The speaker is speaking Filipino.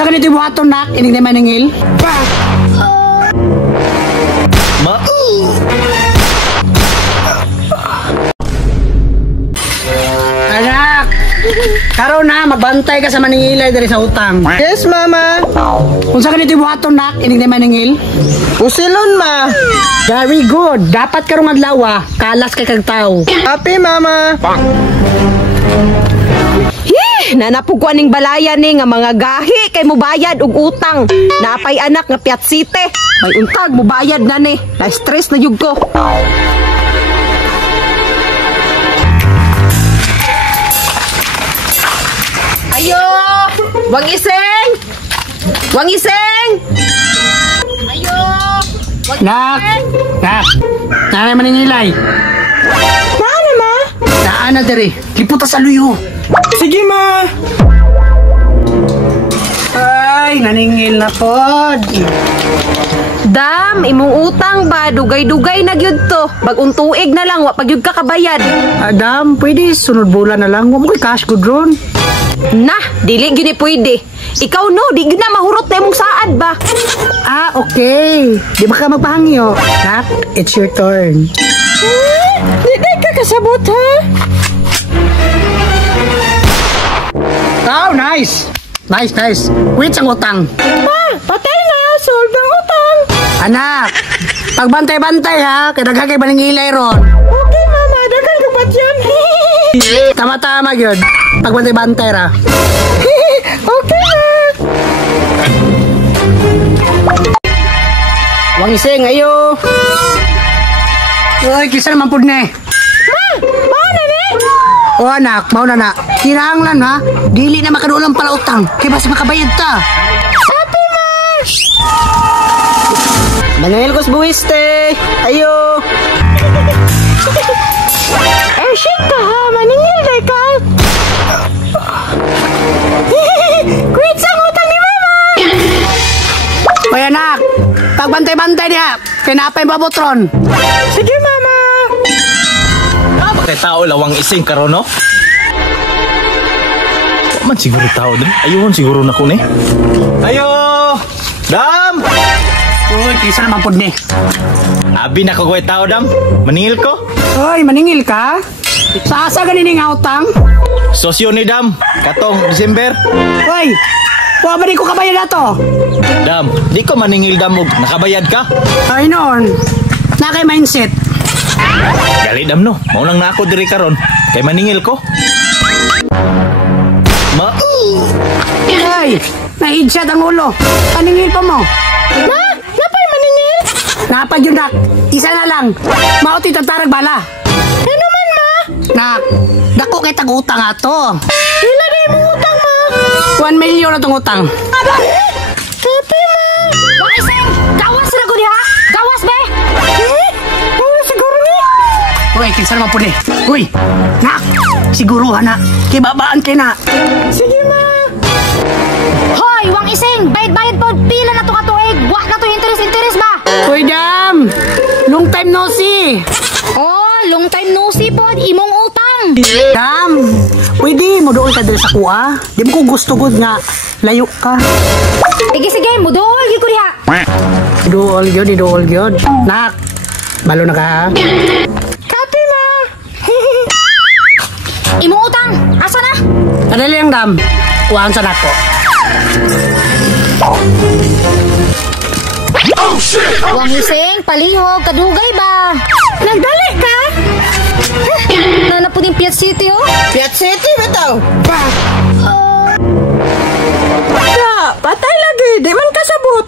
Unsa ka dito buhaton nak, ining na maningil? Anak, karon na magbantay ka sa maningilay diri sa utang. Yes, mama. Unsa ka dito buhaton nak, ining na maningil? Pusilon, ma. Very good. Dapat karong adlaw, kalas kay kag tawo. Happy, mama. Nanapog ko aning balaya ni nga mga gahi kay mubayad og utang. Napay anak nga Piat City. May untag mubayad na ni. Na-stress na yug ko. Ayo! Wangiseng! Wangiseng! Ayo! Nak! Nak! Nanay maningilay. Paano, ma? Naan na diri. Liputa sa luyo. Sige, ma. Ay, naningil na pod. Dam, imong utang ba? Dugay-dugay na gyud to. Bagong tuig na lang, wa pag gyud ka kabayad. Adam, pwede sunod bulan na lang. Wa mo kay cash good ron. Nah, dili gyud ni pwede. Ikaw no, di gyud na mahurot na imong saad ba? Ah, okay. Di ba ka magpahangyo? Nak, it's your turn. Di ka kasabot ha? Oh, nice. Nice, nice. Quit ang utang. Ma, patay na. Sold ang utang. Anak, pagbantay-bantay ha. Kadaghan kay maningilay ron. Okay, mama. Dagan ka ba't yan? Tama-tama yun. Pagbantay-bantay ra. Okay, ma. Wangiseng, ayo. Uy, kisa naman po na eh. O anak, mau na na. Kinahanglan ha. Dili na makadulang pala utang. Kaya basta makabayad ta. Happy, ma. Manangil ko sa buwiste. Ayo. Eh, shit ka ha. Maningil na ka. Quit sa utang ni mama. Uy anak, pagbantay-bantay niya. Kinapay babotron. Sige, mama. Kay tao lawang ising karon no? Man siguro tao din. Ayun siguro na ko ni. Ayo! Dam! Uy, kisa naman po ni. Abi na kagway tao dam. Maningil ko. Uy, maningil ka? Sa asa ganin nga utang? Sosyo ni dam. Katong December. Uy, wa ba di ko kabayad na to? Dam, di ko maningil dam og nakabayad ka. Ay noon, na kay mindset. Gali dam no. Mao lang na ako diri karon. Kay maningil ko. Ay, na-headshot ang ulo. Paningil pa mo. Ma, napay maningil? Napad yun nak. Isa na lang. Mauti tatarag bala. Ano man, ma? Nak, dako kay tag-utang ato. Hila na yung utang, ma. 1 million na tong utang. Happy, ma. Wangiseng, gawas na ko di ha? Gawas, be? Siguro ni. Uy, kinsa naman po ni. Uy, nak, siguruhan na. Kibabaan kay na. Sige, ma. Hoy, Wangiseng, bayad-bayad po. Pila na to katuig. Wa na to interest ba? Uy, Dam. Long time no see. Oh, long time no see po. Imong utang. Dam, pwede mo doon ka dito sa kuha. Di mo ko gusto good nga. Layo ka. Sige, mudool. Yun ko diha. Idool yun. Nak, balo na ka ha. Happy, ma. Imong utang. Asa na? Kadali ang Dam. Uwahan sa nako. Wangiseng, palihog, kadugay ba? Nagdali ka? Nanapod yung Piat City, oh. Piat City, bitaw. Patay lagi. Di man kasabot.